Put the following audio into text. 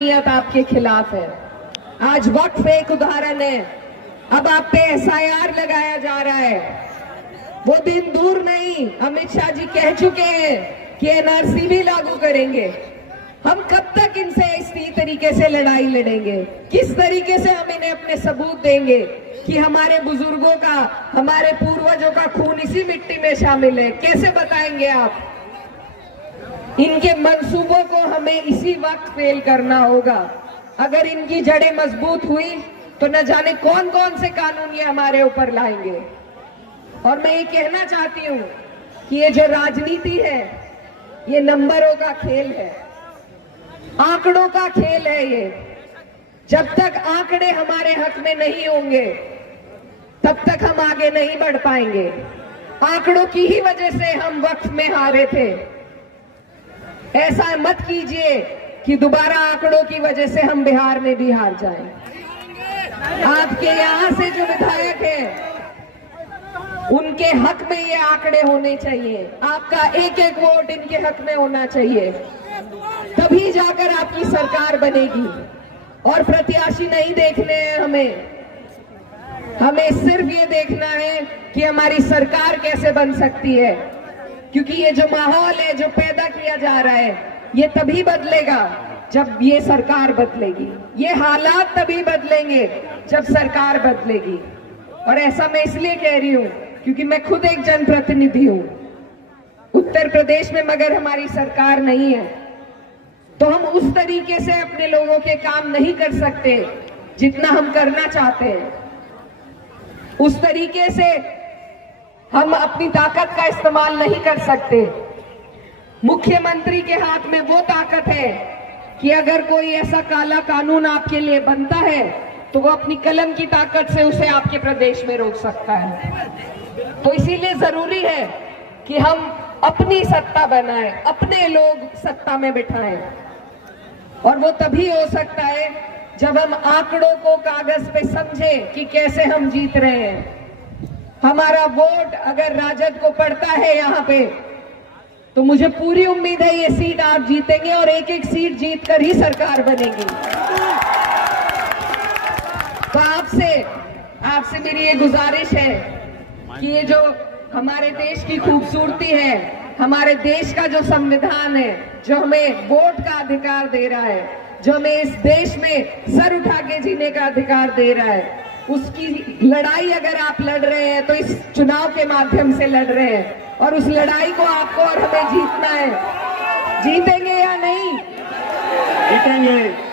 नीयत आपके खिलाफ है। आज वक्फ एक उदाहरण है। अब आप पे एसआईआर लगाया जा रहा है। वो दिन दूर नहीं, अमित शाह जी कह चुके हैं कि एनआरसी भी लागू करेंगे। हम कब तक इनसे इसी तरीके से लड़ाई लड़ेंगे? किस तरीके से हम इन्हें अपने सबूत देंगे कि हमारे बुजुर्गों का, हमारे पूर्वजों का खून इसी मिट्टी में शामिल है? कैसे बताएंगे आप? इनके मंसूबों को हमें इसी वक्त फेल करना होगा। अगर इनकी जड़ें मजबूत हुई तो न जाने कौन कौन से कानून ये हमारे ऊपर लाएंगे। और मैं ये कहना चाहती हूँ कि ये जो राजनीति है, ये नंबरों का खेल है, आंकड़ों का खेल है। ये जब तक आंकड़े हमारे हक में नहीं होंगे तब तक हम आगे नहीं बढ़ पाएंगे। आंकड़ों की ही वजह से हम वक्त में हारे थे। ऐसा मत कीजिए कि दोबारा आंकड़ों की वजह से हम बिहार में भी हार जाएं। आपके यहां से जो विधायक हैं, उनके हक में ये आंकड़े होने चाहिए। आपका एक एक वोट इनके हक में होना चाहिए, तभी जाकर आपकी सरकार बनेगी। और प्रत्याशी नहीं देखने हैं हमें सिर्फ ये देखना है कि हमारी सरकार कैसे बन सकती है। क्योंकि ये जो माहौल है, जो पैदा किया जा रहा है, ये तभी बदलेगा जब ये सरकार बदलेगी। ये हालात तभी बदलेंगे जब सरकार बदलेगी। और ऐसा मैं इसलिए कह रही हूं क्योंकि मैं खुद एक जनप्रतिनिधि हूं उत्तर प्रदेश में। मगर हमारी सरकार नहीं है तो हम उस तरीके से अपने लोगों के काम नहीं कर सकते जितना हम करना चाहते हैं। उस तरीके से हम अपनी ताकत का इस्तेमाल नहीं कर सकते। मुख्यमंत्री के हाथ में वो ताकत है कि अगर कोई ऐसा काला कानून आपके लिए बनता है तो वो अपनी कलम की ताकत से उसे आपके प्रदेश में रोक सकता है। तो इसीलिए जरूरी है कि हम अपनी सत्ता बनाएं, अपने लोग सत्ता में बिठाएं। और वो तभी हो सकता है जब हम आंकड़ों को कागज पे समझें कि कैसे हम जीत रहे हैं। हमारा वोट अगर राजद को पड़ता है यहाँ पे, तो मुझे पूरी उम्मीद है ये सीट आप जीतेंगे और एक एक सीट जीतकर ही सरकार बनेगी। तो आपसे मेरी ये गुजारिश है कि ये जो हमारे देश की खूबसूरती है, हमारे देश का जो संविधान है, जो हमें वोट का अधिकार दे रहा है, जो हमें इस देश में सर उठा के जीने का अधिकार दे रहा है, उसकी लड़ाई अगर आप लड़ रहे हैं तो इस चुनाव के माध्यम से लड़ रहे हैं। और उस लड़ाई को आपको और हमें जीतना है। जीतेंगे या नहीं? जीतेंगे।